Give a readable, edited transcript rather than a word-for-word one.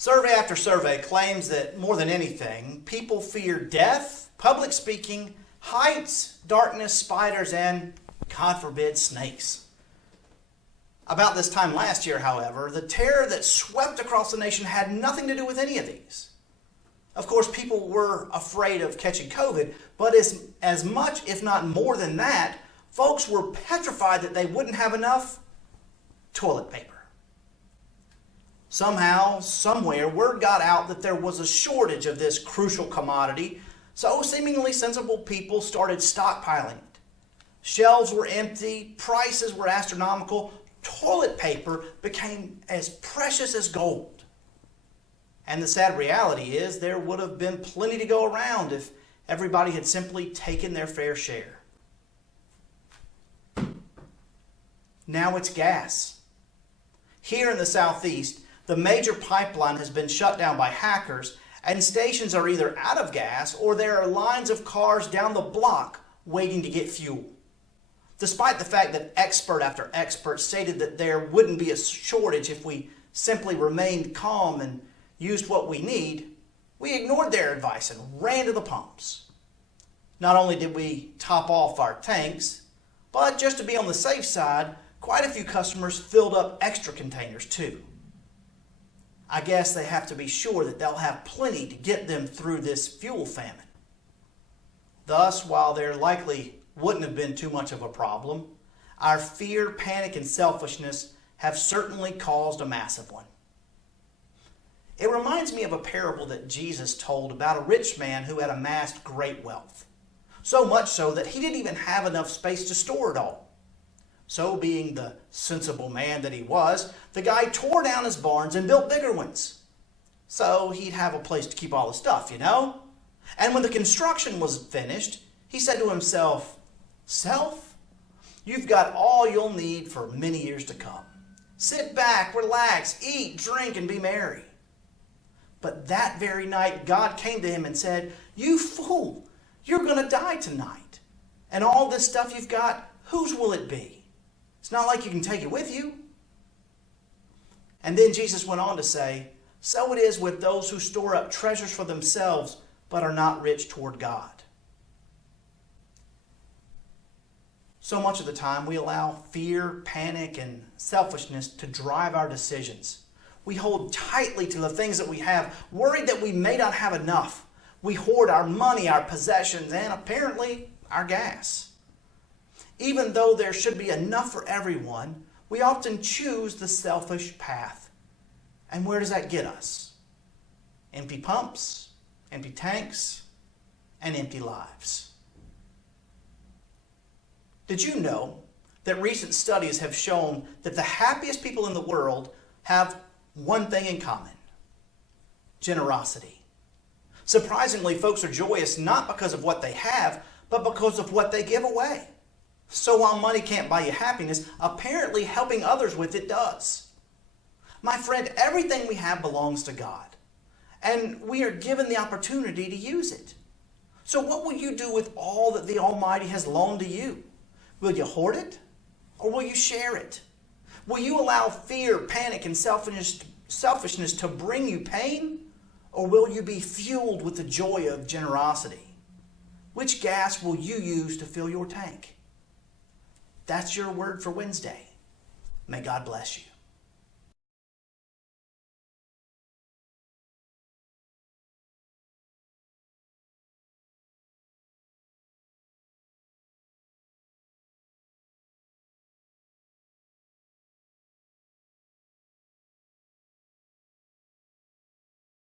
Survey after survey claims that more than anything, people fear death, public speaking, heights, darkness, spiders, and, God forbid, snakes. About this time last year, however, the terror that swept across the nation had nothing to do with any of these. Of course, people were afraid of catching COVID, but as much, if not more than that, folks were petrified that they wouldn't have enough toilet paper. Somehow, somewhere, word got out that there was a shortage of this crucial commodity, so seemingly sensible people started stockpiling it. Shelves were empty, prices were astronomical, toilet paper became as precious as gold. And the sad reality is there would have been plenty to go around if everybody had simply taken their fair share. Now it's gas. Here in the Southeast, the major pipeline has been shut down by hackers, and stations are either out of gas or there are lines of cars down the block waiting to get fuel. Despite the fact that expert after expert stated that there wouldn't be a shortage if we simply remained calm and used what we need, we ignored their advice and ran to the pumps. Not only did we top off our tanks, but just to be on the safe side, quite a few customers filled up extra containers too. I guess they have to be sure that they'll have plenty to get them through this fuel famine. Thus, while there likely wouldn't have been too much of a problem, our fear, panic, and selfishness have certainly caused a massive one. It reminds me of a parable that Jesus told about a rich man who had amassed great wealth. So much so that he didn't even have enough space to store it all. So, being the sensible man that he was, the guy tore down his barns and built bigger ones. So he'd have a place to keep all the stuff, you know? And when the construction was finished, he said to himself, "Self, you've got all you'll need for many years to come. Sit back, relax, eat, drink, and be merry." But that very night, God came to him and said, "You fool, you're going to die tonight. And all this stuff you've got, whose will it be? It's not like you can take it with you." And then Jesus went on to say, "So it is with those who store up treasures for themselves, but are not rich toward God." So much of the time we allow fear, panic, and selfishness to drive our decisions. We hold tightly to the things that we have, worried that we may not have enough. We hoard our money, our possessions, and apparently our gas. Even though there should be enough for everyone, we often choose the selfish path. And where does that get us? Empty pumps, empty tanks, and empty lives. Did you know that recent studies have shown that the happiest people in the world have one thing in common? Generosity. Surprisingly, folks are joyous not because of what they have, but because of what they give away. So while money can't buy you happiness, apparently helping others with it does. My friend, everything we have belongs to God, and we are given the opportunity to use it. So what will you do with all that the Almighty has loaned to you? Will you hoard it, or will you share it? Will you allow fear, panic, and selfishness to bring you pain, or will you be fueled with the joy of generosity? Which gas will you use to fill your tank? That's your word for Wednesday. May God bless you.